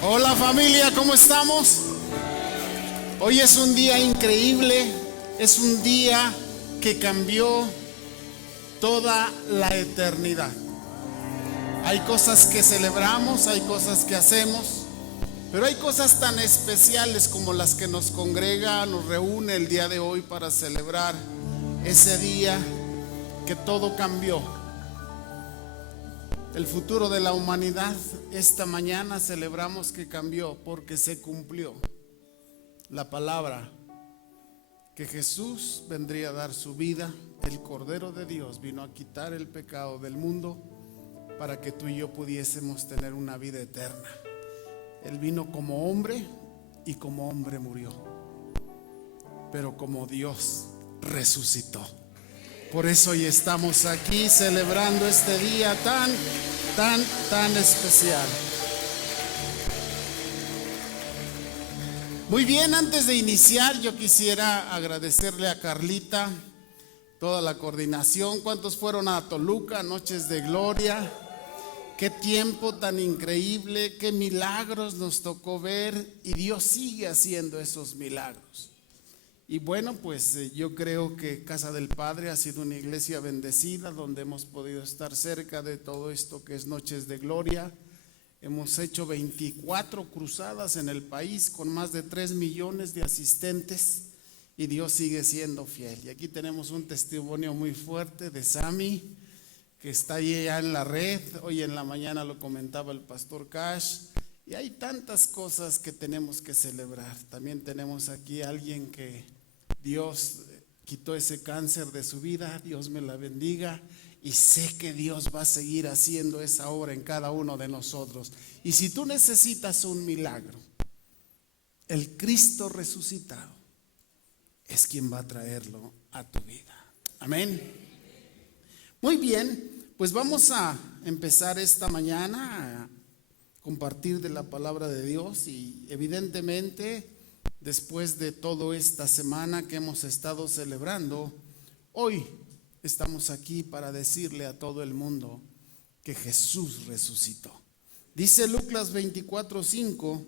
Hola familia, ¿cómo estamos? Hoy es un día increíble, es un día que cambió toda la eternidad. Hay cosas que celebramos, hay cosas que hacemos, pero hay cosas tan especiales como las que nos congrega, nos reúne el día de hoy para celebrar ese día que todo cambió. El futuro de la humanidad, esta mañana celebramos que cambió porque se cumplió la palabra que Jesús vendría a dar su vida. El Cordero de Dios vino a quitar el pecado del mundo para que tú y yo pudiésemos tener una vida eterna. Él vino como hombre y como hombre murió, pero como Dios resucitó. Por eso hoy estamos aquí celebrando este día tan especial. Muy bien, antes de iniciar yo quisiera agradecerle a Carlita, toda la coordinación. ¿Cuántos fueron a Toluca, Noches de Gloria? Qué tiempo tan increíble, qué milagros nos tocó ver, y Dios sigue haciendo esos milagros. Y bueno, pues yo creo que Casa del Padre ha sido una iglesia bendecida, donde hemos podido estar cerca de todo esto que es Noches de Gloria. Hemos hecho 24 cruzadas en el país con más de 3 millones de asistentes, y Dios sigue siendo fiel. Y aquí tenemos un testimonio muy fuerte de Sammy, que está ahí ya en la red. Hoy en la mañana lo comentaba el pastor Cash. Y hay tantas cosas que tenemos que celebrar. También tenemos aquí a alguien que Dios quitó ese cáncer de su vida. Dios me la bendiga. Y sé que Dios va a seguir haciendo esa obra en cada uno de nosotros. Y si tú necesitas un milagro, el Cristo resucitado es quien va a traerlo a tu vida. Amén. Muy bien, pues vamos a empezar esta mañana a compartir de la palabra de Dios. Y evidentemente, después de toda esta semana que hemos estado celebrando, hoy estamos aquí para decirle a todo el mundo que Jesús resucitó. Dice Lucas 24:5: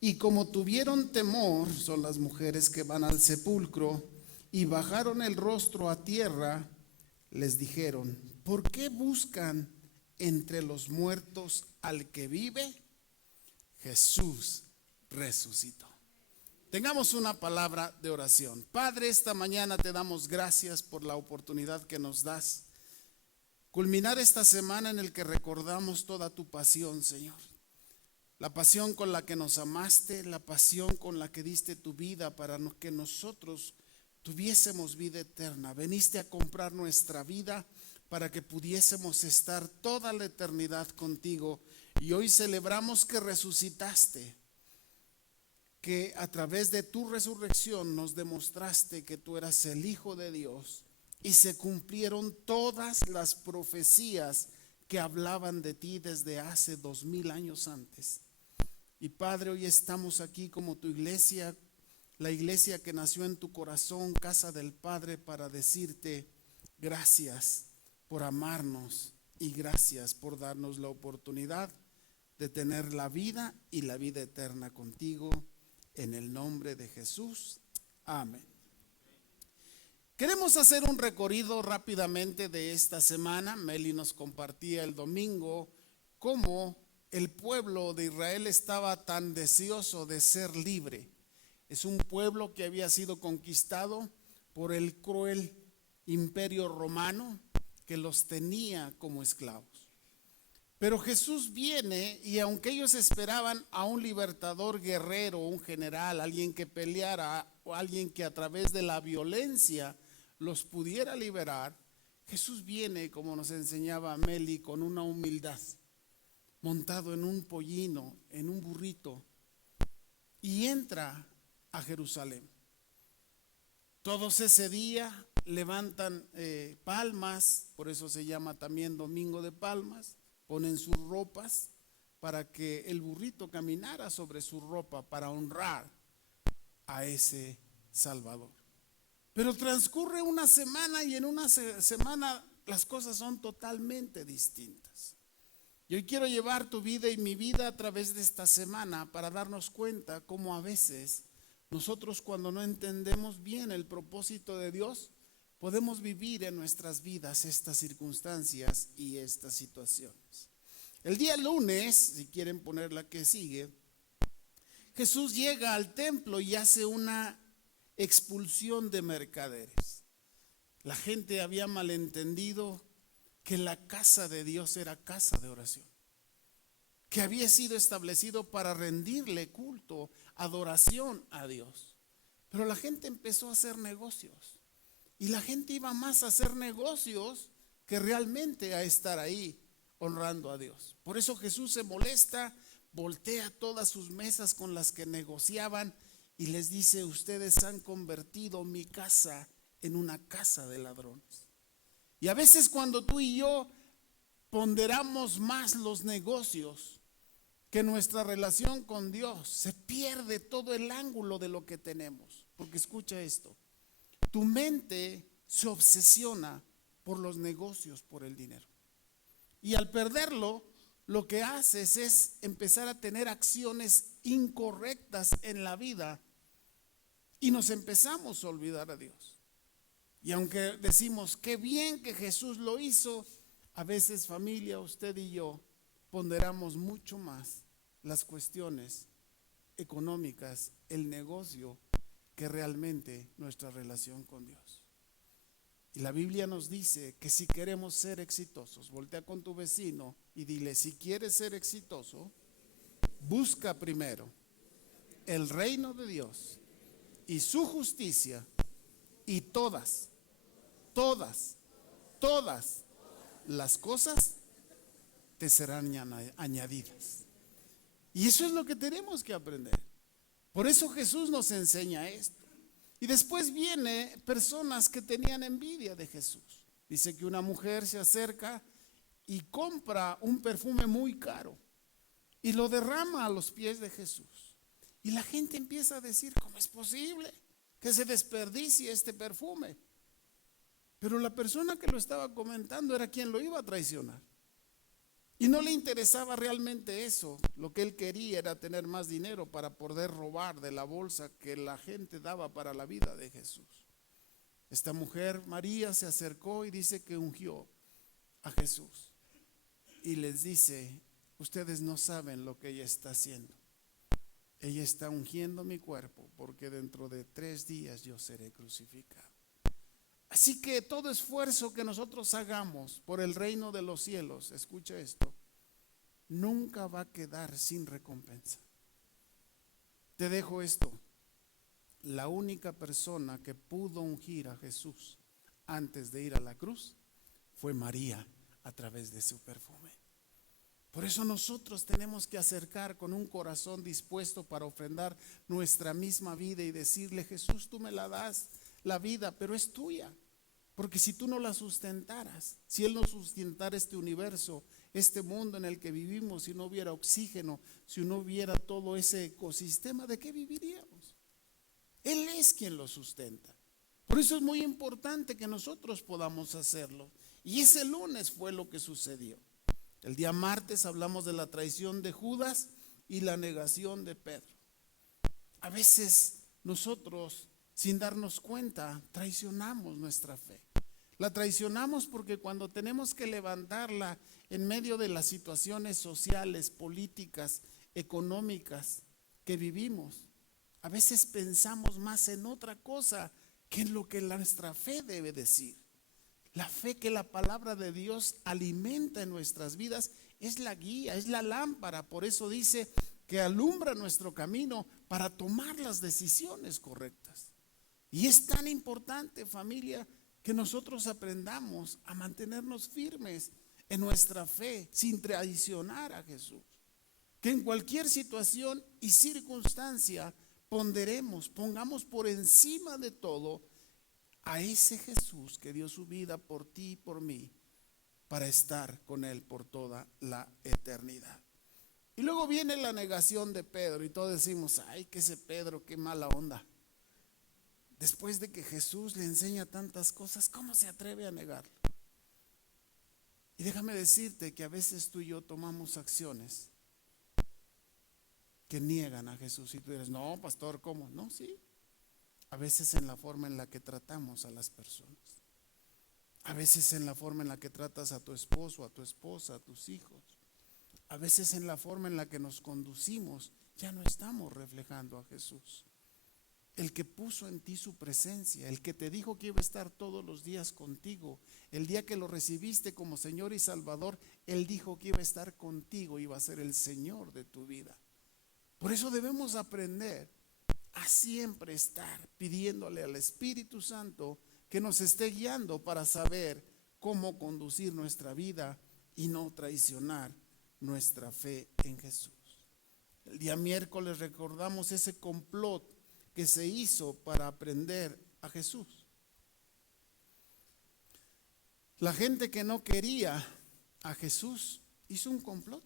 y como tuvieron temor, son las mujeres que van al sepulcro, y bajaron el rostro a tierra, les dijeron: ¿por qué buscan entre los muertos al que vive? Jesús resucitó. Tengamos una palabra de oración. Padre, esta mañana te damos gracias por la oportunidad que nos das. Culminar esta semana en el que recordamos toda tu pasión, Señor. La pasión con la que nos amaste, la pasión con la que diste tu vida para que nosotros tuviésemos vida eterna. Veniste a comprar nuestra vida para que pudiésemos estar toda la eternidad contigo. Y hoy celebramos que resucitaste, que a través de tu resurrección nos demostraste que tú eras el Hijo de Dios, y se cumplieron todas las profecías que hablaban de ti desde hace 2000 años antes. Y Padre, hoy estamos aquí como tu iglesia, la iglesia que nació en tu corazón, Casa del Padre, para decirte gracias por amarnos y gracias por darnos la oportunidad de tener la vida y la vida eterna contigo. En el nombre de Jesús, amén. Queremos hacer un recorrido rápidamente de esta semana. Meli nos compartía el domingo cómo el pueblo de Israel estaba tan deseoso de ser libre. Es un pueblo que había sido conquistado por el cruel imperio romano que los tenía como esclavos. Pero Jesús viene, y aunque ellos esperaban a un libertador guerrero, un general, alguien que peleara, o alguien que a través de la violencia los pudiera liberar, Jesús viene, como nos enseñaba Meli, con una humildad, montado en un pollino, en un burrito, y entra a Jerusalén. Todos ese día levantan palmas, por eso se llama también Domingo de Palmas. Ponen sus ropas para que el burrito caminara sobre su ropa para honrar a ese Salvador. Pero transcurre una semana, y en una semana las cosas son totalmente distintas. Y hoy quiero llevar tu vida y mi vida a través de esta semana para darnos cuenta cómo a veces nosotros, cuando no entendemos bien el propósito de Dios, podemos vivir en nuestras vidas estas circunstancias y estas situaciones. El día lunes, si quieren poner la que sigue, Jesús llega al templo y hace una expulsión de mercaderes. La gente había malentendido que la casa de Dios era casa de oración, que había sido establecido para rendirle culto, adoración a Dios. Pero la gente empezó a hacer negocios, y la gente iba más a hacer negocios que realmente a estar ahí honrando a Dios. Por eso Jesús se molesta, voltea todas sus mesas con las que negociaban y les dice: ustedes han convertido mi casa en una casa de ladrones. Y a veces cuando tú y yo ponderamos más los negocios que nuestra relación con Dios, se pierde todo el ángulo de lo que tenemos. Porque escucha esto: tu mente se obsesiona por los negocios, por el dinero. Y al perderlo, lo que haces es empezar a tener acciones incorrectas en la vida y nos empezamos a olvidar a Dios. Y aunque decimos qué bien que Jesús lo hizo, a veces, familia, usted y yo ponderamos mucho más las cuestiones económicas, el negocio, que realmente nuestra relación con Dios. Y la Biblia nos dice que si queremos ser exitosos, voltea con tu vecino y dile: si quieres ser exitoso, busca primero el reino de Dios y su justicia, y todas las cosas te serán añadidas. Y eso es lo que tenemos que aprender. Por eso Jesús nos enseña esto. Y después viene personas que tenían envidia de Jesús. Dice que una mujer se acerca y compra un perfume muy caro y lo derrama a los pies de Jesús. Y la gente empieza a decir: ¿cómo es posible que se desperdicie este perfume? Pero la persona que lo estaba comentando era quien lo iba a traicionar. Y no le interesaba realmente eso. Lo que él quería era tener más dinero para poder robar de la bolsa que la gente daba para la vida de Jesús. Esta mujer, María, se acercó y dice que ungió a Jesús. Y les dice: ustedes no saben lo que ella está haciendo. Ella está ungiendo mi cuerpo, porque dentro de 3 días yo seré crucificado. Así que todo esfuerzo que nosotros hagamos por el reino de los cielos, escucha esto, nunca va a quedar sin recompensa. Te dejo esto: la única persona que pudo ungir a Jesús antes de ir a la cruz fue María, a través de su perfume. Por eso nosotros tenemos que acercar con un corazón dispuesto para ofrendar nuestra misma vida y decirle: Jesús, tú me la das, la vida, pero es tuya. Porque si tú no la sustentaras, si Él no sustentara este universo, este mundo en el que vivimos, si no hubiera oxígeno, si no hubiera todo ese ecosistema, ¿de qué viviríamos? Él es quien lo sustenta. Por eso es muy importante que nosotros podamos hacerlo. Y ese lunes fue lo que sucedió. El día martes hablamos de la traición de Judas y la negación de Pedro. A veces nosotros, sin darnos cuenta, traicionamos nuestra fe. La traicionamos porque cuando tenemos que levantarla en medio de las situaciones sociales, políticas, económicas que vivimos, a veces pensamos más en otra cosa que en lo que nuestra fe debe decir. La fe que la palabra de Dios alimenta en nuestras vidas es la guía, es la lámpara. Por eso dice que alumbra nuestro camino para tomar las decisiones correctas. Y es tan importante, familia, que nosotros aprendamos a mantenernos firmes en nuestra fe sin traicionar a Jesús. Que en cualquier situación y circunstancia ponderemos, pongamos por encima de todo a ese Jesús que dio su vida por ti y por mí, para estar con Él por toda la eternidad. Y luego viene la negación de Pedro y todos decimos: ay, que ese Pedro, qué mala onda. Después de que Jesús le enseña tantas cosas, ¿cómo se atreve a negarlo? Y déjame decirte que a veces tú y yo tomamos acciones que niegan a Jesús. Y tú dices, no, pastor, ¿cómo? No, sí. A veces en la forma en la que tratamos a las personas. A veces en la forma en la que tratas a tu esposo, a tu esposa, a tus hijos. A veces en la forma en la que nos conducimos, ya no estamos reflejando a Jesús. El que puso en ti su presencia, el que te dijo que iba a estar todos los días contigo, el día que lo recibiste como Señor y Salvador, Él dijo que iba a estar contigo, iba a ser el Señor de tu vida. Por eso debemos aprender a siempre estar pidiéndole al Espíritu Santo que nos esté guiando para saber cómo conducir nuestra vida y no traicionar nuestra fe en Jesús. El día miércoles recordamos ese complot que se hizo para aprender a Jesús. La gente que no quería a Jesús hizo un complot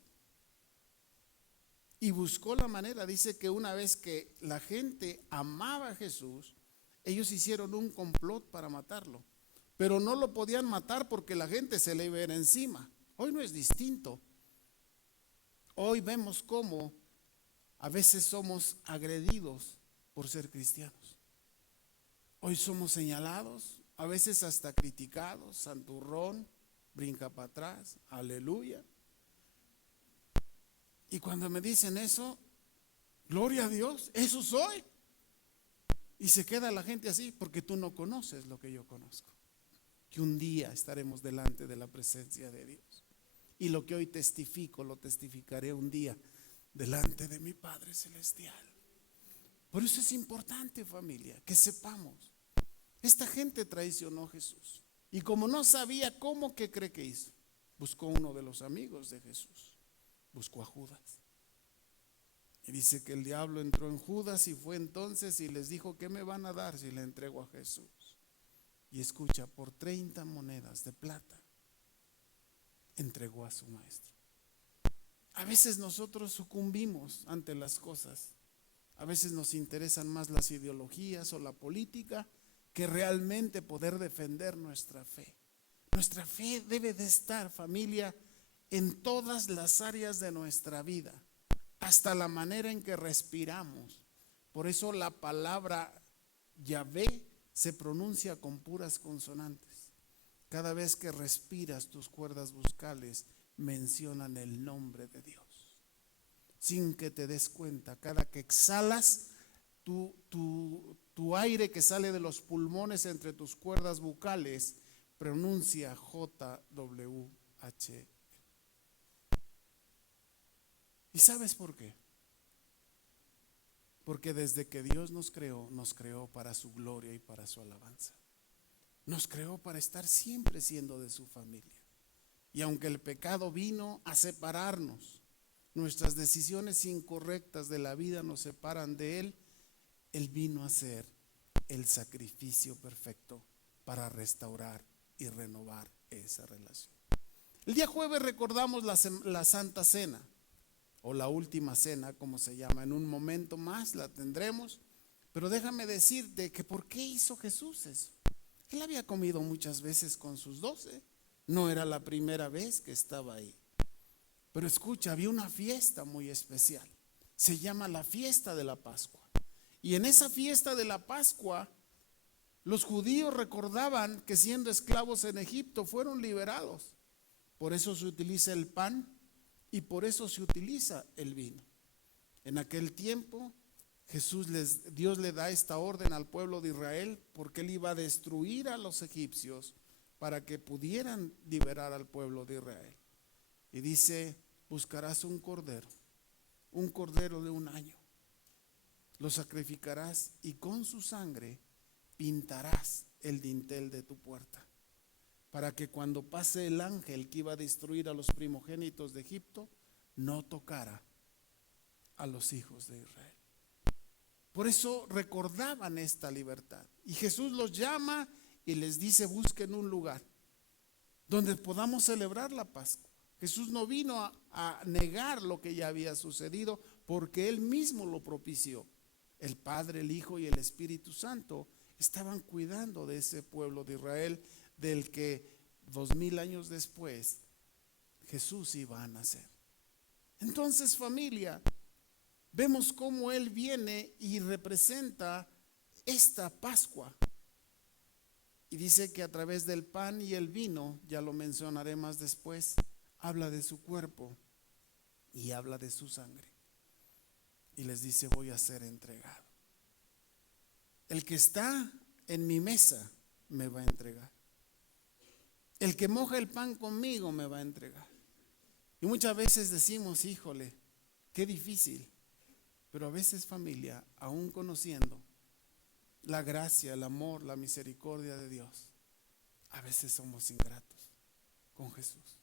y buscó la manera. Dice que una vez que la gente amaba a Jesús, ellos hicieron un complot para matarlo, pero no lo podían matar porque la gente se le iba a ir encima. Hoy no es distinto. Hoy vemos cómo a veces somos agredidos por ser cristianos. Hoy somos señalados, a veces hasta criticados, santurrón, brinca para atrás, aleluya. Y cuando me dicen eso, gloria a Dios, eso soy. Y se queda la gente así porque tú no conoces lo que yo conozco. Que un día estaremos delante de la presencia de Dios. Y lo que hoy testifico, lo testificaré un día delante de mi Padre Celestial. Por eso es importante, familia, que sepamos. Esta gente traicionó a Jesús. Y como no sabía cómo, ¿qué cree que hizo? Buscó uno de los amigos de Jesús. Buscó a Judas. Y dice que el diablo entró en Judas y fue entonces y les dijo, ¿qué me van a dar si le entrego a Jesús? Y escucha, por 30 monedas de plata entregó a su maestro. A veces nosotros sucumbimos ante las cosas. A veces nos interesan más las ideologías o la política que realmente poder defender nuestra fe. Nuestra fe debe de estar, familia, en todas las áreas de nuestra vida, hasta la manera en que respiramos. Por eso la palabra Yahvé se pronuncia con puras consonantes. Cada vez que respiras, tus cuerdas vocales mencionan el nombre de Dios. Sin que te des cuenta, cada que exhalas, tu aire que sale de los pulmones entre tus cuerdas vocales pronuncia JWH. ¿Y sabes por qué? Porque desde que Dios nos creó para su gloria y para su alabanza. Nos creó para estar siempre siendo de su familia. Y aunque el pecado vino a separarnos, nuestras decisiones incorrectas de la vida nos separan de Él, Él vino a ser el sacrificio perfecto para restaurar y renovar esa relación. El día jueves recordamos la Santa Cena, o la última cena, como se llama. En un momento más la tendremos, pero déjame decirte que ¿por qué hizo Jesús eso? Él había comido muchas veces con sus 12, no era la primera vez que estaba ahí. Pero escucha, había una fiesta muy especial, se llama la fiesta de la Pascua. Y en esa fiesta de la Pascua, los judíos recordaban que siendo esclavos en Egipto fueron liberados. Por eso se utiliza el pan y por eso se utiliza el vino. En aquel tiempo Dios le da esta orden al pueblo de Israel porque Él iba a destruir a los egipcios para que pudieran liberar al pueblo de Israel. Y dice, buscarás un cordero de 1 año, lo sacrificarás y con su sangre pintarás el dintel de tu puerta, para que cuando pase el ángel que iba a destruir a los primogénitos de Egipto, no tocara a los hijos de Israel. Por eso recordaban esta libertad. Y Jesús los llama y les dice, busquen un lugar donde podamos celebrar la Pascua. Jesús no vino a negar lo que ya había sucedido, porque Él mismo lo propició. El Padre, el Hijo y el Espíritu Santo estaban cuidando de ese pueblo de Israel, del que 2000 años después Jesús iba a nacer. Entonces, familia, vemos cómo Él viene y representa esta Pascua. Y dice que a través del pan y el vino, ya lo mencionaré más después, habla de su cuerpo y habla de su sangre. Y les dice, voy a ser entregado. El que está en mi mesa me va a entregar. El que moja el pan conmigo me va a entregar. Y muchas veces decimos, híjole, qué difícil. Pero a veces, familia, aún conociendo la gracia, el amor, la misericordia de Dios, a veces somos ingratos con Jesús.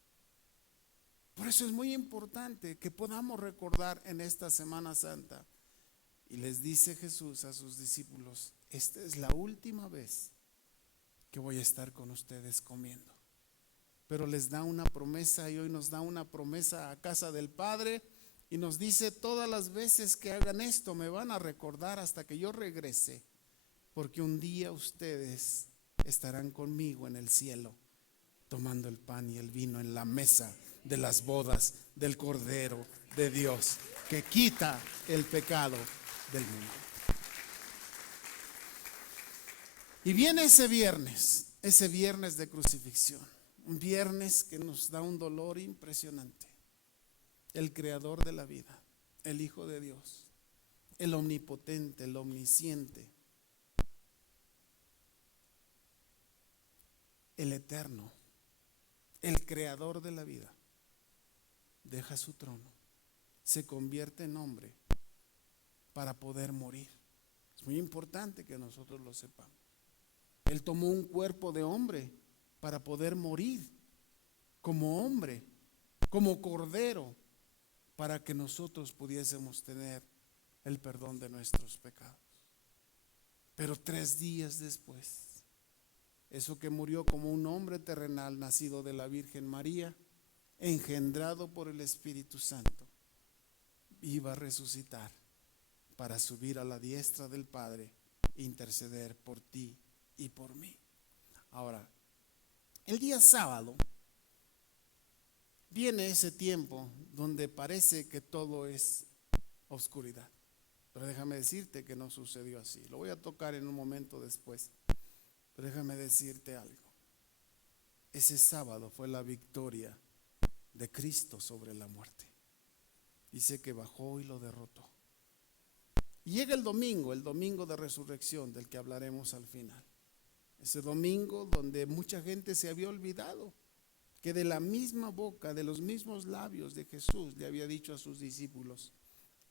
Por eso es muy importante que podamos recordar en esta Semana Santa. Y les dice Jesús a sus discípulos, esta es la última vez que voy a estar con ustedes comiendo. Pero les da una promesa, y hoy nos da una promesa a casa del Padre, y nos dice, todas las veces que hagan esto me van a recordar hasta que yo regrese, porque un día ustedes estarán conmigo en el cielo, tomando el pan y el vino en la mesa de las bodas del Cordero de Dios, que quita el pecado del mundo. Y viene ese viernes de crucifixión, un viernes que nos da un dolor impresionante. El creador de la vida, el Hijo de Dios, el omnipotente, el omnisciente, el eterno, el creador de la vida, deja su trono, se convierte en hombre para poder morir. Es muy importante que nosotros lo sepamos. Él tomó un cuerpo de hombre para poder morir como hombre, como cordero, para que nosotros pudiésemos tener el perdón de nuestros pecados. Pero 3 días después, eso que murió como un hombre terrenal, nacido de la Virgen María, engendrado por el Espíritu Santo, iba a resucitar para subir a la diestra del Padre e interceder por ti y por mí. Ahora, el día sábado viene ese tiempo donde parece que todo es oscuridad. Pero déjame decirte que no sucedió así. Lo voy a tocar en un momento después. Pero déjame decirte algo. Ese sábado fue la victoria de Cristo sobre la muerte. Dice que bajó y lo derrotó. Y llega el domingo de resurrección, del que hablaremos al final. Ese domingo donde mucha gente se había olvidado que de la misma boca, de los mismos labios de Jesús, le había dicho a sus discípulos,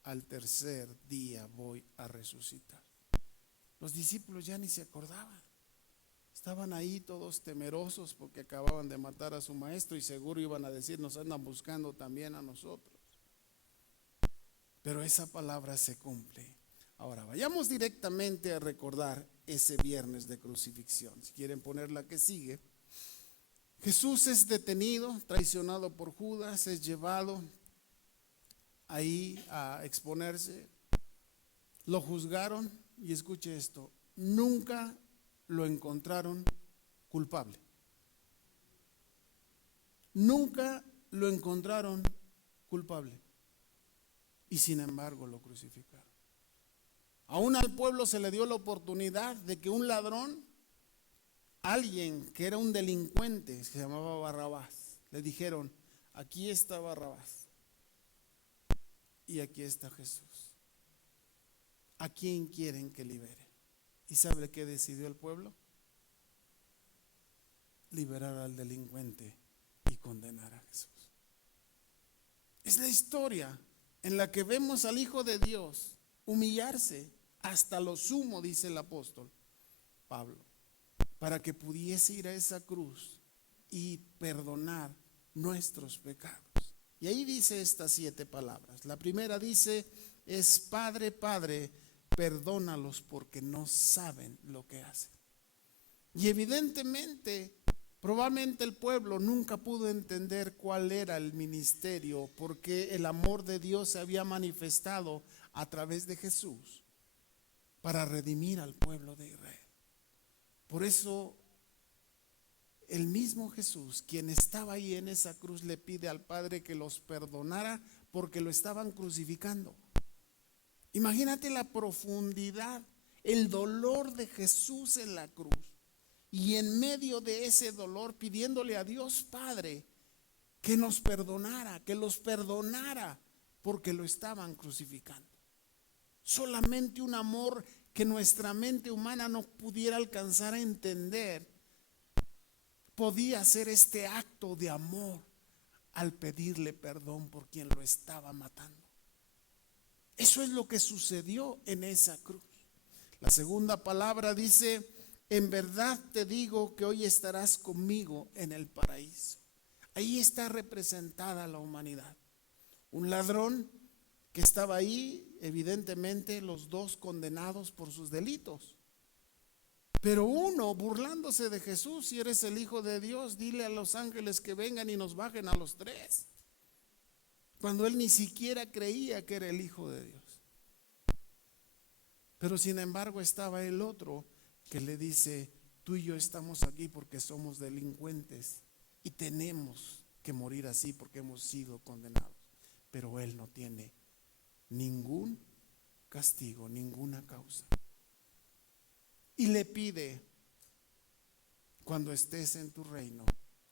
al tercer día voy a resucitar. Los discípulos ya ni se acordaban. Estaban ahí todos temerosos porque acababan de matar a su maestro y seguro iban a decir, nos andan buscando también a nosotros. Pero esa palabra se cumple. Ahora, vayamos directamente a recordar ese viernes de crucifixión. Si quieren poner la que sigue. Jesús es detenido, traicionado por Judas, es llevado ahí a exponerse. Lo juzgaron y escuche esto, nunca lo encontraron culpable. Nunca lo encontraron culpable. Y sin embargo lo crucificaron. Aún al pueblo se le dio la oportunidad de que un ladrón, alguien que era un delincuente, se llamaba Barrabás, le dijeron, aquí está Barrabás y aquí está Jesús. ¿A quién quieren que libere? ¿Y sabe qué decidió el pueblo? Liberar al delincuente y condenar a Jesús. Es la historia en la que vemos al Hijo de Dios humillarse hasta lo sumo, dice el apóstol Pablo, para que pudiese ir a esa cruz y perdonar nuestros pecados. Y ahí dice estas 7 palabras. La primera dice, es Padre, Padre, perdónalos porque no saben lo que hacen. Y evidentemente, probablemente el pueblo nunca pudo entender cuál era el ministerio, porque el amor de Dios se había manifestado a través de Jesús para redimir al pueblo de Israel. Por eso el mismo Jesús, quien estaba ahí en esa cruz, le pide al Padre que los perdonara porque lo estaban crucificando. Imagínate la profundidad, el dolor de Jesús en la cruz. Y en medio de ese dolor pidiéndole a Dios Padre que nos perdonara, que los perdonara porque lo estaban crucificando. Solamente un amor que nuestra mente humana no pudiera alcanzar a entender podía hacer este acto de amor al pedirle perdón por quien lo estaba matando. Eso es lo que sucedió en esa cruz. La segunda palabra dice: en verdad te digo que hoy estarás conmigo en el paraíso. Ahí está representada la humanidad. Un ladrón que estaba ahí, evidentemente los dos condenados por sus delitos. Pero uno burlándose de Jesús: si eres el Hijo de Dios, dile a los ángeles que vengan y nos bajen a los tres. Cuando él ni siquiera creía que era el Hijo de Dios. Pero sin embargo estaba el otro que le dice: tú y yo estamos aquí porque somos delincuentes y tenemos que morir así porque hemos sido condenados. Pero él no tiene ningún castigo, ninguna causa. Y le pide: cuando estés en tu reino,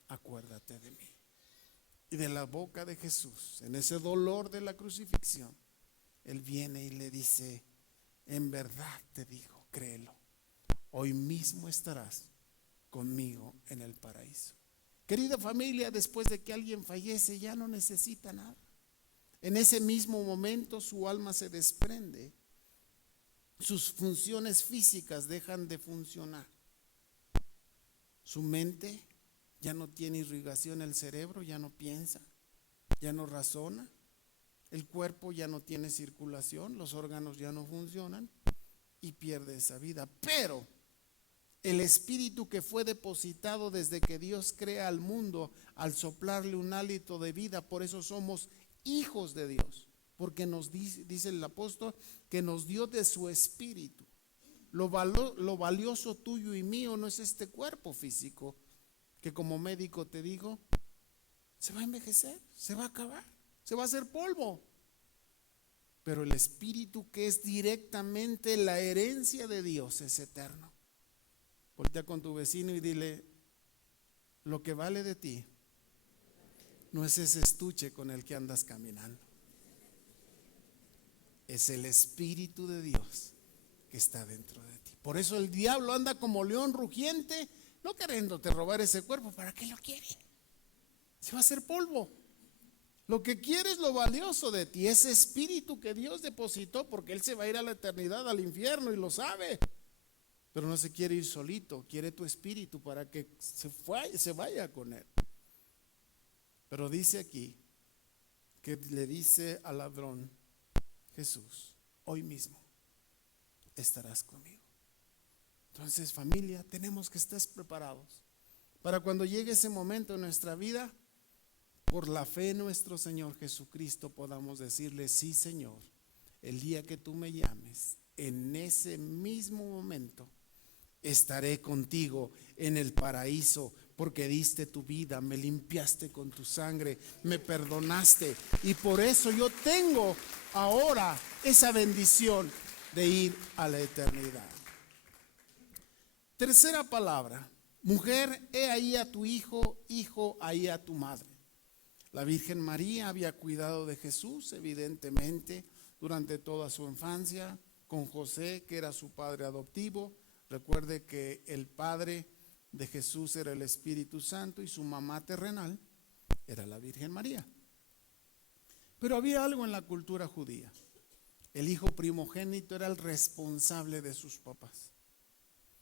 acuérdate de mí. Y de la boca de Jesús, en ese dolor de la crucifixión, él viene y le dice: en verdad te digo, créelo, hoy mismo estarás conmigo en el paraíso. Querida familia, después de que alguien fallece ya no necesita nada. En ese mismo momento su alma se desprende, sus funciones físicas dejan de funcionar, su mente ya no tiene irrigación, el cerebro ya no piensa, ya no razona, el cuerpo ya no tiene circulación, los órganos ya no funcionan y pierde esa vida. Pero el espíritu que fue depositado desde que Dios crea al mundo, al soplarle un hálito de vida, por eso somos hijos de Dios, porque nos dice el apóstol que nos dio de su espíritu. Lo valioso tuyo y mío no es este cuerpo físico, que como médico te digo, se va a envejecer, se va a acabar, se va a hacer polvo. Pero el espíritu, que es directamente la herencia de Dios, es eterno. Voltea con tu vecino y dile: lo que vale de ti no es ese estuche con el que andas caminando, es el espíritu de Dios que está dentro de ti. Por eso el diablo anda como león rugiente, no queriéndote robar ese cuerpo. ¿Para qué lo quiere? Se va a hacer polvo. Lo que quiere es lo valioso de ti, ese espíritu que Dios depositó, porque él se va a ir a la eternidad, al infierno, y lo sabe. Pero no se quiere ir solito, quiere tu espíritu para que se vaya con él. Pero dice aquí que le dice al ladrón Jesús: hoy mismo estarás conmigo. Entonces, familia, tenemos que estar preparados para cuando llegue ese momento en nuestra vida, por la fe en nuestro Señor Jesucristo, podamos decirle: sí, Señor, el día que tú me llames, en ese mismo momento estaré contigo en el paraíso, porque diste tu vida, me limpiaste con tu sangre, me perdonaste, y por eso yo tengo ahora esa bendición de ir a la eternidad. Tercera palabra: mujer, he ahí a tu hijo, hijo, ahí a tu madre. La Virgen María había cuidado de Jesús, evidentemente, durante toda su infancia, con José, que era su padre adoptivo. Recuerde que el padre de Jesús era el Espíritu Santo y su mamá terrenal era la Virgen María. Pero había algo en la cultura judía: el hijo primogénito era el responsable de sus papás.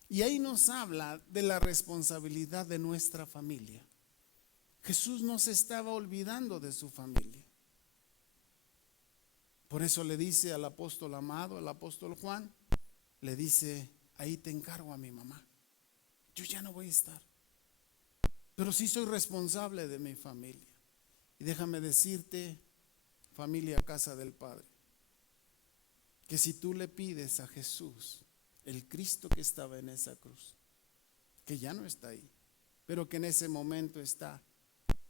Y ahí nos habla de la responsabilidad de nuestra familia. Jesús no se estaba olvidando de su familia. Por eso le dice al apóstol amado, al apóstol Juan, le dice: ahí te encargo a mi mamá, yo ya no voy a estar, pero sí soy responsable de mi familia. Y déjame decirte, familia Casa del Padre, que si tú le pides a Jesús, el Cristo que estaba en esa cruz, que ya no está ahí, pero que en ese momento está,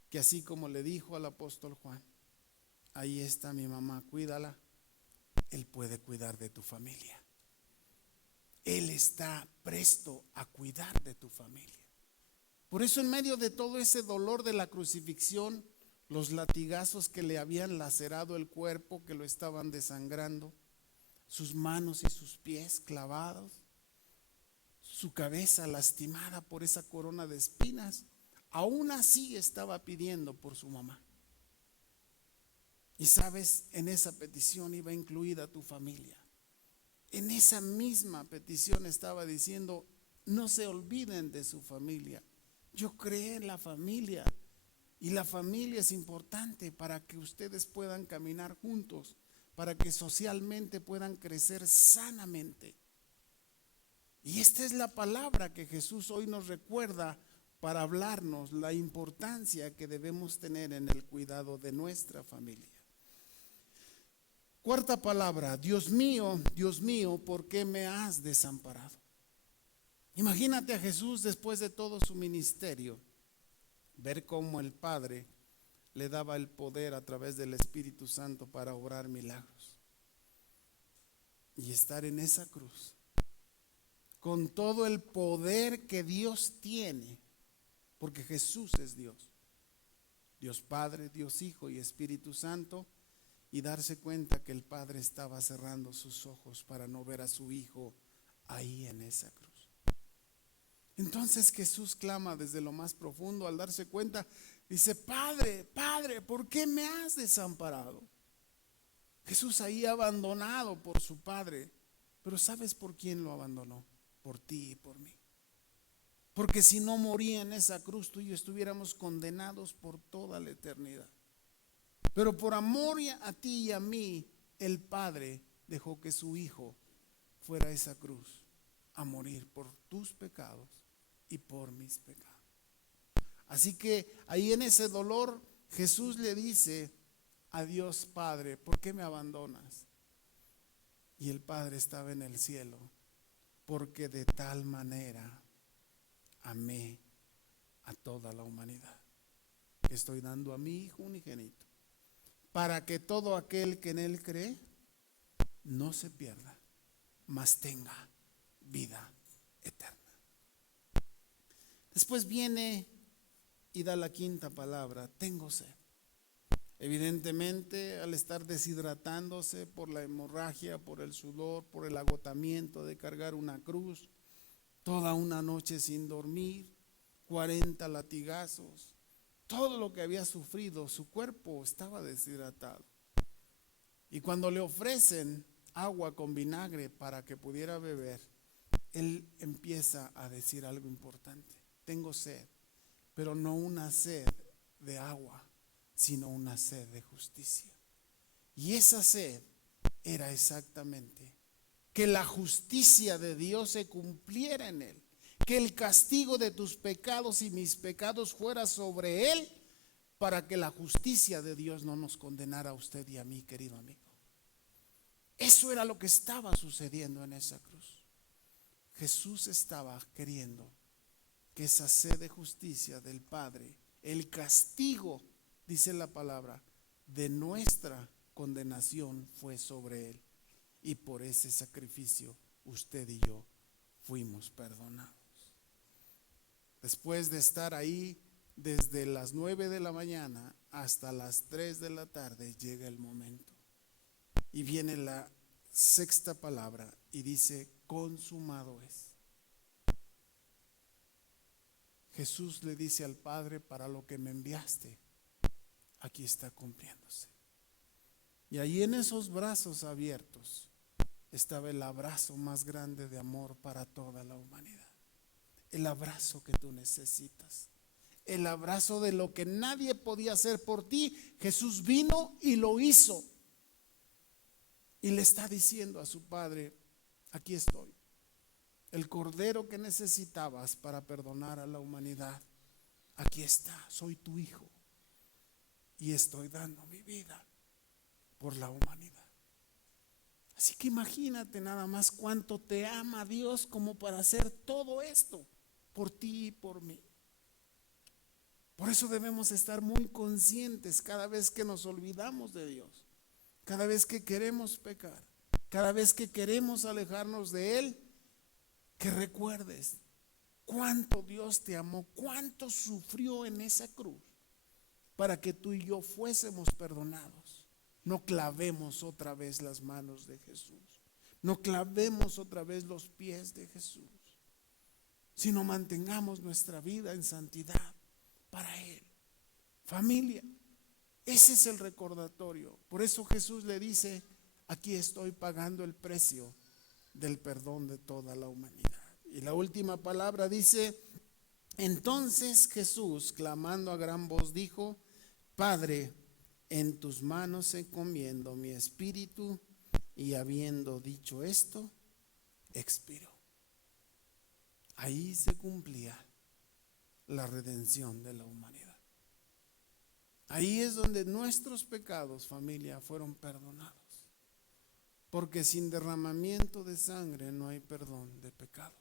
que así como le dijo al apóstol Juan, ahí está mi mamá, cuídala, Él puede cuidar de tu familia. Él está presto a cuidar de tu familia. Por eso en medio de todo ese dolor de la crucifixión, los latigazos que le habían lacerado el cuerpo, que lo estaban desangrando, sus manos y sus pies clavados, su cabeza lastimada por esa corona de espinas, aún así estaba pidiendo por su mamá. Y sabes, en esa petición iba incluida tu familia. En esa misma petición estaba diciendo, no se olviden de su familia. Yo creé en la familia y la familia es importante para que ustedes puedan caminar juntos, para que socialmente puedan crecer sanamente. Y esta es la palabra que Jesús hoy nos recuerda para hablarnos la importancia que debemos tener en el cuidado de nuestra familia. Cuarta palabra, Dios mío, ¿por qué me has desamparado? Imagínate a Jesús después de todo su ministerio, ver cómo el Padre le daba el poder a través del Espíritu Santo para obrar milagros. Y estar en esa cruz, con todo el poder que Dios tiene, porque Jesús es Dios. Dios Padre, Dios Hijo y Espíritu Santo, y darse cuenta que el Padre estaba cerrando sus ojos para no ver a su Hijo ahí en esa cruz. Entonces Jesús clama desde lo más profundo al darse cuenta, dice, Padre, Padre, ¿por qué me has desamparado? Jesús ahí abandonado por su Padre, pero ¿sabes por quién lo abandonó? Por ti y por mí. Porque si no moría en esa cruz, tú y yo estuviéramos condenados por toda la eternidad. Pero por amor a ti y a mí, el Padre dejó que su Hijo fuera a esa cruz a morir por tus pecados y por mis pecados. Así que ahí en ese dolor Jesús le dice a Dios Padre, ¿por qué me abandonas? Y el Padre estaba en el cielo, porque de tal manera amé a toda la humanidad, que estoy dando a mi Hijo unigénito, para que todo aquel que en Él cree no se pierda, mas tenga vida eterna. Después viene y da la quinta palabra, tengo sed. Evidentemente, al estar deshidratándose por la hemorragia, por el sudor, por el agotamiento de cargar una cruz, toda una noche sin dormir, 40 latigazos, todo lo que había sufrido, su cuerpo estaba deshidratado. Y cuando le ofrecen agua con vinagre para que pudiera beber, él empieza a decir algo importante. Tengo sed, pero no una sed de agua, sino una sed de justicia. Y esa sed era exactamente que la justicia de Dios se cumpliera en él, que el castigo de tus pecados y mis pecados fuera sobre él, para que la justicia de Dios no nos condenara a usted y a mí, querido amigo. Eso era lo que estaba sucediendo en esa cruz. Jesús estaba queriendo que esa sed de justicia del Padre, el castigo, dice la palabra, de nuestra condenación fue sobre él. Y por ese sacrificio usted y yo fuimos perdonados. Después de estar ahí desde las 9 de la mañana hasta las 3 de la tarde, llega el momento. Y viene la sexta palabra y dice, consumado es. Jesús le dice al Padre, para lo que me enviaste, aquí está cumpliéndose. Y ahí en esos brazos abiertos estaba el abrazo más grande de amor para toda la humanidad. El abrazo que tú necesitas. El abrazo de lo que nadie podía hacer por ti. Jesús vino y lo hizo. Y le está diciendo a su Padre, aquí estoy. El cordero que necesitabas para perdonar a la humanidad, aquí está, soy tu hijo. Y estoy dando mi vida por la humanidad. Así que imagínate nada más cuánto te ama Dios como para hacer todo esto por ti y por mí. Por eso debemos estar muy conscientes cada vez que nos olvidamos de Dios, cada vez que queremos pecar, cada vez que queremos alejarnos de Él, que recuerdes cuánto Dios te amó, cuánto sufrió en esa cruz para que tú y yo fuésemos perdonados. No clavemos otra vez las manos de Jesús, no clavemos otra vez los pies de Jesús, sino mantengamos nuestra vida en santidad para Él. Familia, ese es el recordatorio. Por eso Jesús le dice: aquí estoy pagando el precio del perdón de toda la humanidad. Y la última palabra dice: entonces Jesús, clamando a gran voz, dijo: Padre, en tus manos encomiendo mi espíritu. Y habiendo dicho esto, expiró. Ahí se cumplía la redención de la humanidad. Ahí es donde nuestros pecados, familia, fueron perdonados. Porque sin derramamiento de sangre no hay perdón de pecados.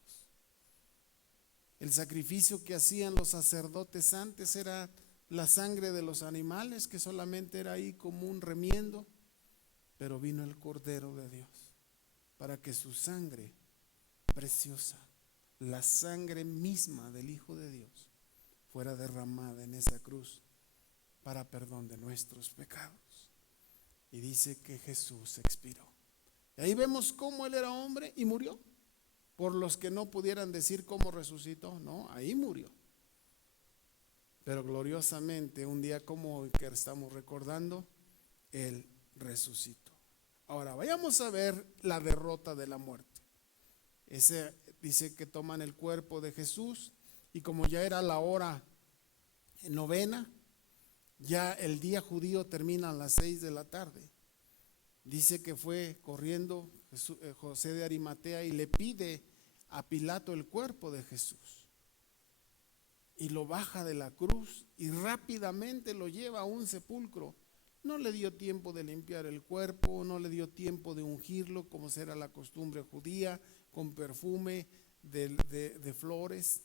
El sacrificio que hacían los sacerdotes antes era la sangre de los animales, que solamente era ahí como un remiendo, pero vino el Cordero de Dios para que su sangre preciosa, la sangre misma del Hijo de Dios, fuera derramada en esa cruz para perdón de nuestros pecados. Y dice que Jesús expiró. Y ahí vemos cómo Él era hombre y murió. Por los que no pudieran decir cómo resucitó, no, ahí murió. Pero gloriosamente, un día como hoy que estamos recordando, Él resucitó. Ahora vayamos a ver la derrota de la muerte. Ese dice que toman el cuerpo de Jesús, y como ya era la hora novena, ya el día judío termina a las 6 de la tarde. Dice que fue corriendo José de Arimatea y le pide a Pilato el cuerpo de Jesús, y lo baja de la cruz y rápidamente lo lleva a un sepulcro. No le dio tiempo de limpiar el cuerpo, no le dio tiempo de ungirlo como era la costumbre judía, con perfume de flores,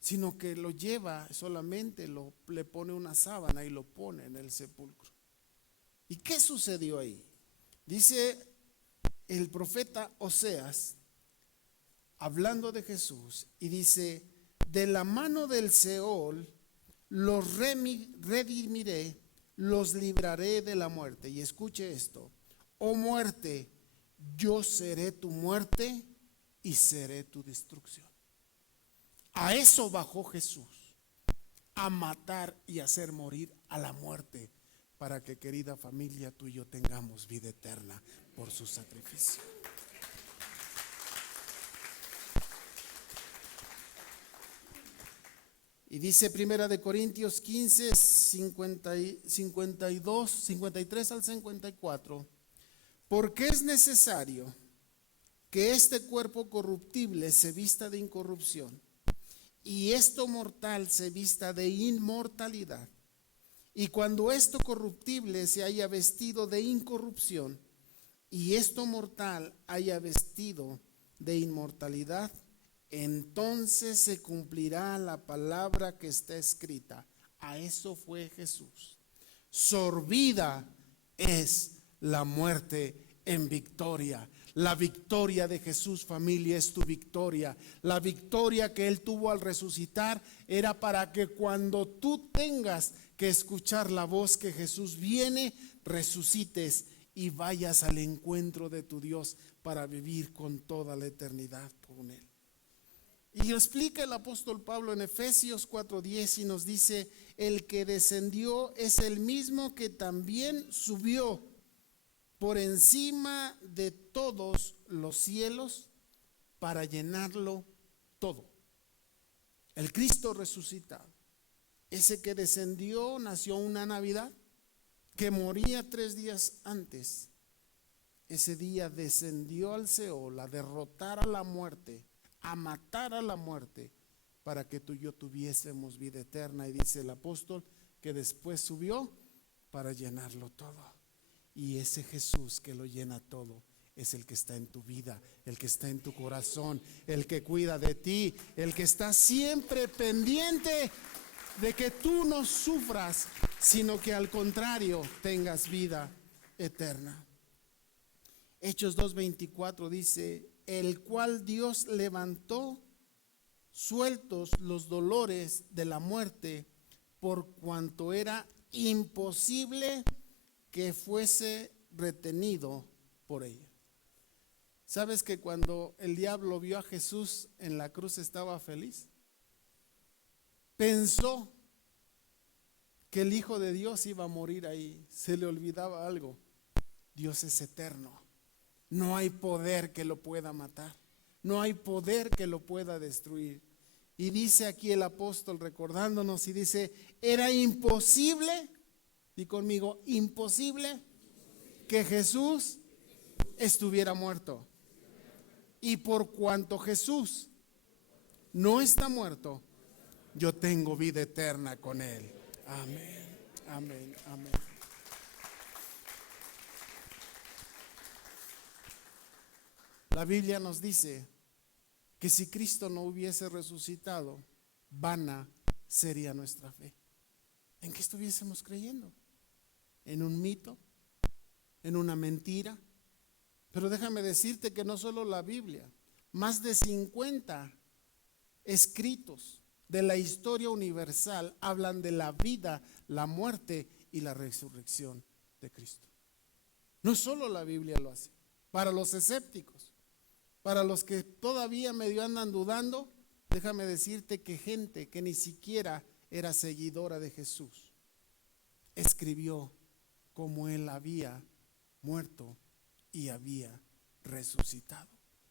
sino que lo lleva, solamente le pone una sábana y lo pone en el sepulcro. ¿Y qué sucedió ahí? Dice el profeta Oseas, hablando de Jesús, y dice: de la mano del Seol los redimiré, los libraré de la muerte. Y escuche esto: oh muerte, yo seré tu muerte y seré tu destrucción. A eso bajó Jesús, a matar y hacer morir a la muerte, para que, querida familia, tú y yo tengamos vida eterna por su sacrificio. Y dice Primera de Corintios 15, 52, 53 al 54: porque es necesario que este cuerpo corruptible se vista de incorrupción, y esto mortal se vista de inmortalidad. Y cuando esto corruptible se haya vestido de incorrupción, y esto mortal haya vestido de inmortalidad, entonces se cumplirá la palabra que está escrita. A eso fue Jesús: sorbida es la muerte en victoria. La victoria de Jesús, familia, es tu victoria. La victoria que Él tuvo al resucitar era para que cuando tú tengas que escuchar la voz que Jesús viene, resucites y vayas al encuentro de tu Dios para vivir con toda la eternidad con Él. Y lo explica el apóstol Pablo en Efesios 4:10 y nos dice: el que descendió es el mismo que también subió por encima de todos los cielos para llenarlo todo. El Cristo resucitado, ese que descendió, nació una Navidad, que moría 3 días antes. Ese día descendió al Seol a derrotar a la muerte, a matar a la muerte, para que tú y yo tuviésemos vida eterna. Y dice el apóstol que después subió para llenarlo todo. Y ese Jesús que lo llena todo es el que está en tu vida, el que está en tu corazón, el que cuida de ti, el que está siempre pendiente de que tú no sufras, sino que al contrario tengas vida eterna. Hechos 2:24 dice: el cual Dios levantó sueltos los dolores de la muerte, por cuanto era imposible que fuese retenido por ella. ¿Sabes que cuando el diablo vio a Jesús en la cruz estaba feliz? Pensó que el Hijo de Dios iba a morir ahí. Se le olvidaba algo: Dios es eterno. No hay poder que lo pueda matar. No hay poder que lo pueda destruir. Y dice aquí el apóstol recordándonos y dice: era imposible, di conmigo, imposible que Jesús estuviera muerto. Y por cuanto Jesús no está muerto, yo tengo vida eterna con Él. Amén, amén, amén. La Biblia nos dice que si Cristo no hubiese resucitado, vana sería nuestra fe. ¿En qué estuviésemos creyendo? ¿En un mito? ¿En una mentira? Pero déjame decirte que no solo la Biblia, más de 50 escritos de la historia universal hablan de la vida, la muerte y la resurrección de Cristo. No solo la Biblia lo hace. Para los escépticos, para los que todavía medio andan dudando, déjame decirte que gente que ni siquiera era seguidora de Jesús escribió cómo Él había muerto y había resucitado.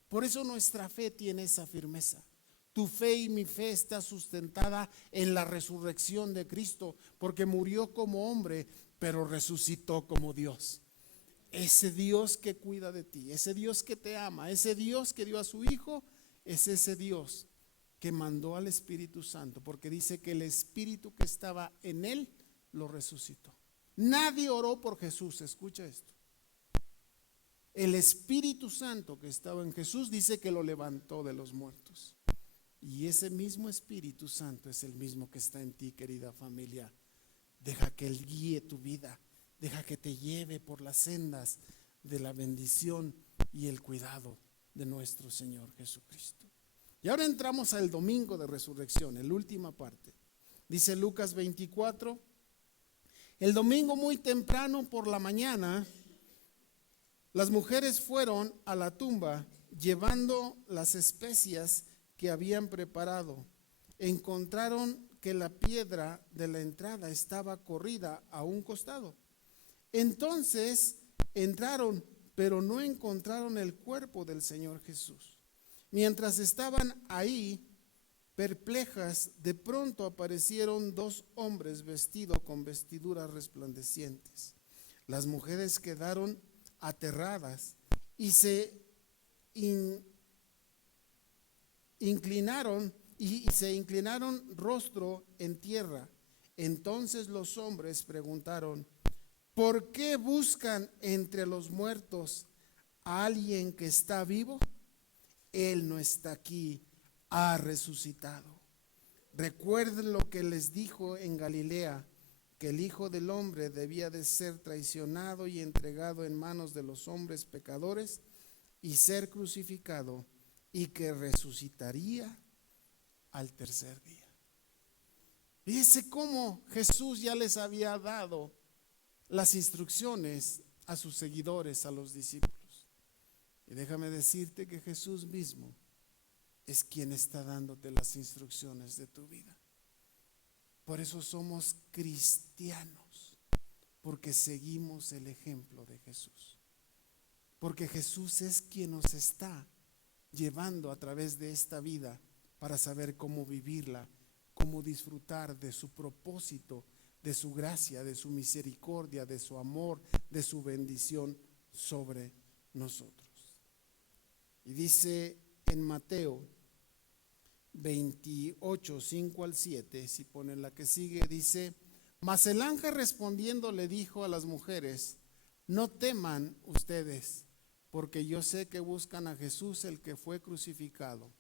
Por eso nuestra fe tiene esa firmeza. Tu fe y mi fe está sustentada en la resurrección de Cristo, porque murió como hombre, pero resucitó como Dios. Ese Dios que cuida de ti, ese Dios que te ama, ese Dios que dio a su Hijo, es ese Dios que mandó al Espíritu Santo, porque dice que el Espíritu que estaba en Él lo resucitó. Nadie oró por Jesús, escucha esto. El Espíritu Santo que estaba en Jesús dice que lo levantó de los muertos. Y ese mismo Espíritu Santo es el mismo que está en ti, querida familia. Deja que Él guíe tu vida. Deja que te lleve por las sendas de la bendición y el cuidado de nuestro Señor Jesucristo. Y ahora entramos al domingo de resurrección, en la última parte. Dice Lucas 24: el domingo muy temprano por la mañana, las mujeres fueron a la tumba llevando las especias que habían preparado. Encontraron que la piedra de la entrada estaba corrida a un costado. Entonces entraron, pero no encontraron el cuerpo del Señor Jesús. Mientras estaban ahí perplejas, de pronto aparecieron dos hombres vestidos con vestiduras resplandecientes. Las mujeres quedaron aterradas y se inclinaron rostro en tierra. Entonces los hombres preguntaron: ¿por qué buscan entre los muertos a alguien que está vivo? Él no está aquí, ha resucitado. Recuerden lo que les dijo en Galilea, que el Hijo del Hombre debía de ser traicionado y entregado en manos de los hombres pecadores y ser crucificado, y que resucitaría al tercer día. Fíjese cómo Jesús ya les había dado las instrucciones a sus seguidores, a los discípulos. Y déjame decirte que Jesús mismo es quien está dándote las instrucciones de tu vida. Por eso somos cristianos, porque seguimos el ejemplo de Jesús. Porque Jesús es quien nos está llevando a través de esta vida para saber cómo vivirla, cómo disfrutar de su propósito, de su gracia, de su misericordia, de su amor, de su bendición sobre nosotros. Y dice en Mateo 28, 5 al 7, si ponen la que sigue, dice: mas el ángel respondiendo le dijo a las mujeres: no teman ustedes, porque yo sé que buscan a Jesús, el que fue crucificado.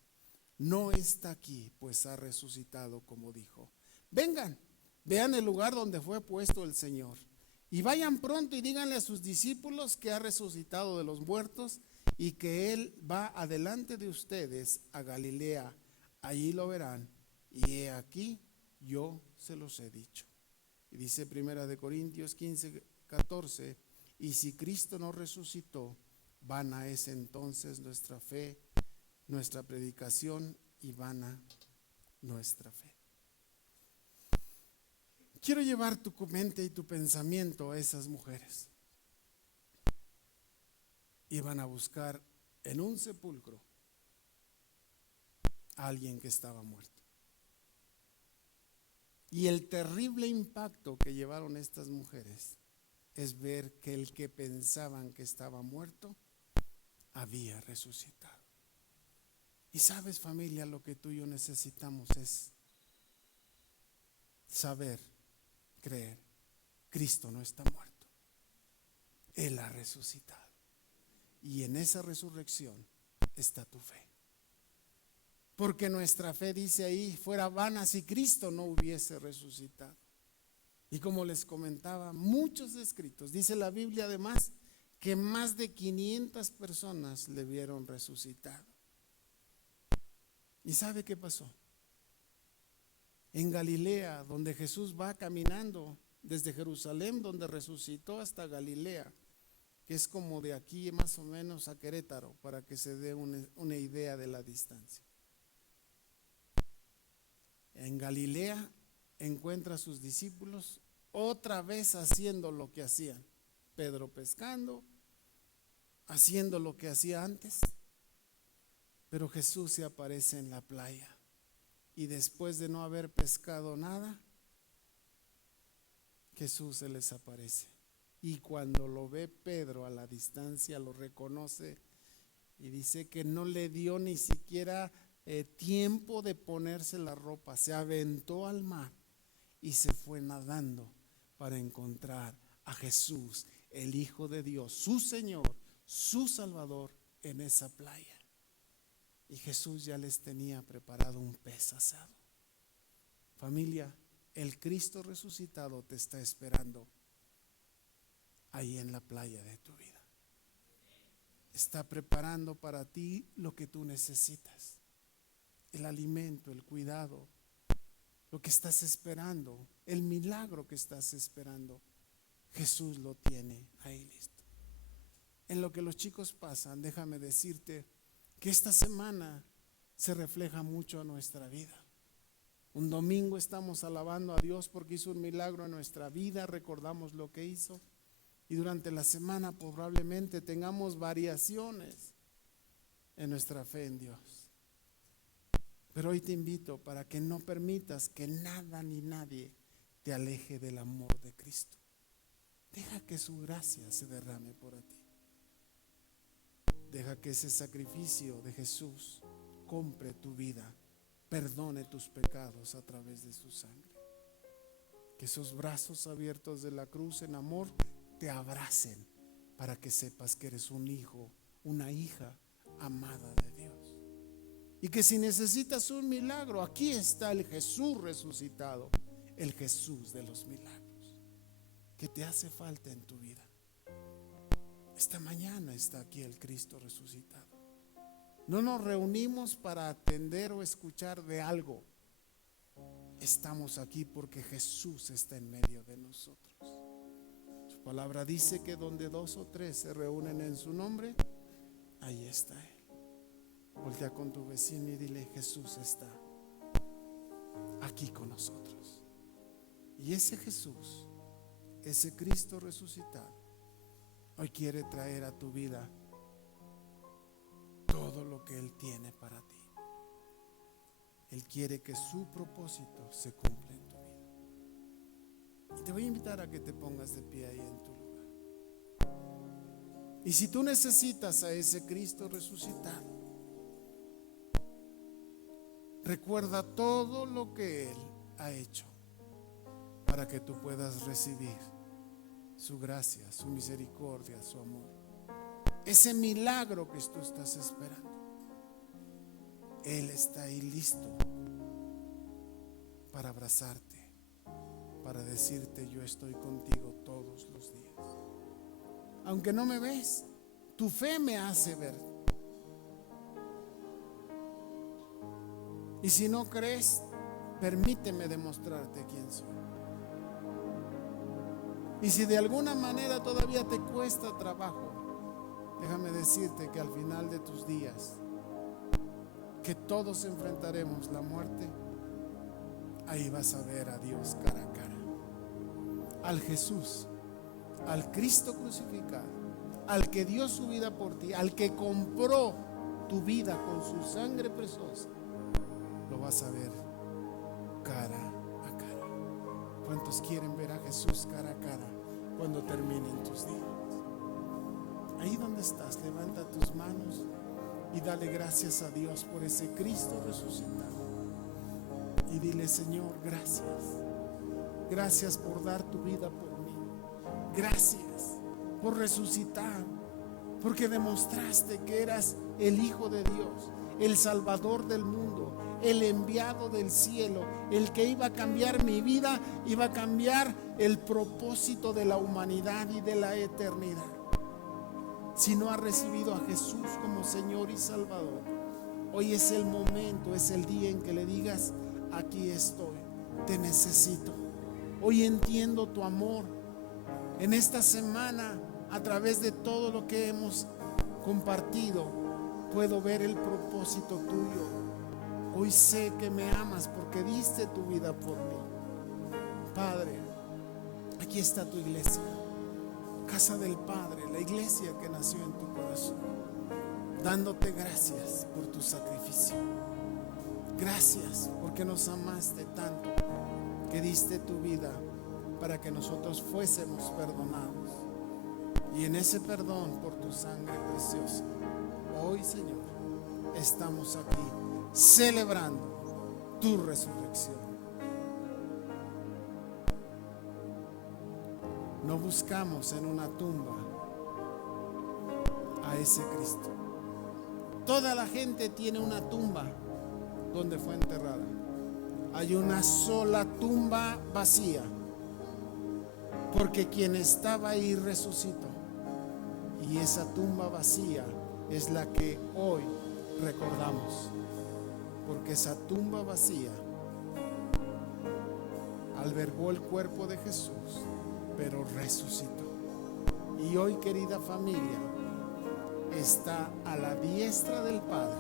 No está aquí, pues ha resucitado como dijo. vengan, vean el lugar donde fue puesto el Señor. Y vayan pronto y díganle a sus discípulos que ha resucitado de los muertos y que Él va adelante de ustedes a Galilea. Allí lo verán. Y he aquí, yo se los he dicho. Y dice 1 Corintios 15:14, y si Cristo no resucitó, vana es entonces nuestra fe, nuestra predicación y vana nuestra fe. Quiero llevar tu mente y tu pensamiento a esas mujeres. Iban a buscar en un sepulcro a alguien que estaba muerto. Y el terrible impacto que llevaron estas mujeres es ver que el que pensaban que estaba muerto había resucitado. Y sabes, familia, lo que tú y yo necesitamos es saber, creer, Cristo no está muerto, Él ha resucitado. Y en esa resurrección está tu fe. Porque nuestra fe, dice ahí, fuera vana si Cristo no hubiese resucitado. Y como les comentaba, muchos escritos, dice la Biblia además, que más de 500 personas le vieron resucitado. ¿Y sabe qué pasó? En Galilea, donde Jesús va caminando desde Jerusalén, donde resucitó, hasta Galilea, que es como de aquí más o menos a Querétaro, para que se dé una idea de la distancia. En Galilea encuentra a sus discípulos otra vez haciendo lo que hacían. Pedro pescando, haciendo lo que hacía antes. Pero Jesús se aparece en la playa y después de no haber pescado nada, Jesús se les aparece. Y cuando lo ve Pedro a la distancia, lo reconoce y dice que no le dio ni siquiera tiempo de ponerse la ropa. Se aventó al mar y se fue nadando para encontrar a Jesús, el Hijo de Dios, su Señor, su Salvador, en esa playa. Y Jesús ya les tenía preparado un pez asado. Familia, el Cristo resucitado te está esperando ahí en la playa de tu vida. Está preparando para ti lo que tú necesitas. El alimento, el cuidado, lo que estás esperando, el milagro que estás esperando. Jesús lo tiene ahí listo. En lo que los chicos pasan, déjame decirte que esta semana se refleja mucho a nuestra vida. Un domingo estamos alabando a Dios porque hizo un milagro en nuestra vida, recordamos lo que hizo. Y durante la semana probablemente tengamos variaciones en nuestra fe en Dios. Pero hoy te invito para que no permitas que nada ni nadie te aleje del amor de Cristo. Deja que su gracia se derrame por ti. Deja que ese sacrificio de Jesús compre tu vida, perdone tus pecados a través de su sangre. Que esos brazos abiertos de la cruz en amor te abracen para que sepas que eres un hijo, una hija amada de Dios. Y que si necesitas un milagro, aquí está el Jesús resucitado, el Jesús de los milagros, que te hace falta en tu vida. Esta mañana está aquí el Cristo resucitado. No nos reunimos para atender o escuchar de algo. Estamos aquí porque Jesús está en medio de nosotros. Su palabra dice que donde 2 o 3 se reúnen en su nombre, ahí está Él. Voltea con tu vecino y dile: Jesús está aquí con nosotros. Y ese Jesús, ese Cristo resucitado, hoy quiere traer a tu vida todo lo que Él tiene para ti. Él quiere que su propósito se cumpla en tu vida. Y te voy a invitar a que te pongas de pie ahí en tu lugar. Y si tú necesitas a ese Cristo resucitado, recuerda todo lo que Él ha hecho para que tú puedas recibir su gracia, su misericordia, su amor. Ese milagro que tú estás esperando, Él está ahí listo para abrazarte, para decirte: yo estoy contigo todos los días. Aunque no me ves, tu fe me hace ver. Y si no crees, permíteme demostrarte quién soy. Y si de alguna manera todavía te cuesta trabajo, déjame decirte que al final de tus días, que todos enfrentaremos la muerte, ahí vas a ver a Dios cara a cara. Al Jesús, al Cristo crucificado, al que dio su vida por ti, al que compró tu vida con su sangre preciosa, lo vas a ver cara a cara. ¿Cuántos quieren ver a Jesús cara a cara cuando terminen tus días? Ahí donde estás, levanta tus manos y dale gracias a Dios por ese Cristo resucitado. Y dile: Señor, gracias. Gracias por dar tu vida por mí. Gracias por resucitar, porque demostraste que eras el Hijo de Dios, el Salvador del mundo, el enviado del cielo, el que iba a cambiar mi vida, iba a cambiar el propósito de la humanidad y de la eternidad. Si no has recibido a Jesús como Señor y Salvador, hoy es el momento, es el día en que le digas: aquí estoy, te necesito. Hoy entiendo tu amor. En esta semana, a través de todo lo que hemos compartido, puedo ver el propósito tuyo. Hoy sé que me amas porque diste tu vida por mí. Padre, aquí está tu iglesia, casa del Padre, la iglesia que nació en tu corazón, dándote gracias por tu sacrificio. Gracias porque nos amaste tanto que diste tu vida para que nosotros fuésemos perdonados. Y en ese perdón por tu sangre preciosa, hoy, Señor, estamos aquí celebrando tu resurrección. No buscamos en una tumba a ese Cristo. Toda la gente tiene una tumba donde fue enterrada. Hay una sola tumba vacía, porque quien estaba ahí resucitó. Y esa tumba vacía es la que hoy recordamos, porque esa tumba vacía albergó el cuerpo de Jesús, pero resucitó. Y hoy, querida familia, está a la diestra del Padre,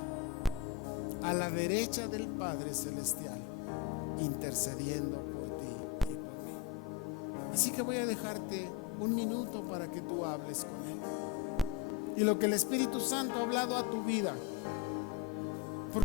a la derecha del Padre Celestial, intercediendo por ti y por mí. Así que voy a dejarte un minuto para que tú hables con Él. Y lo que el Espíritu Santo ha hablado a tu vida,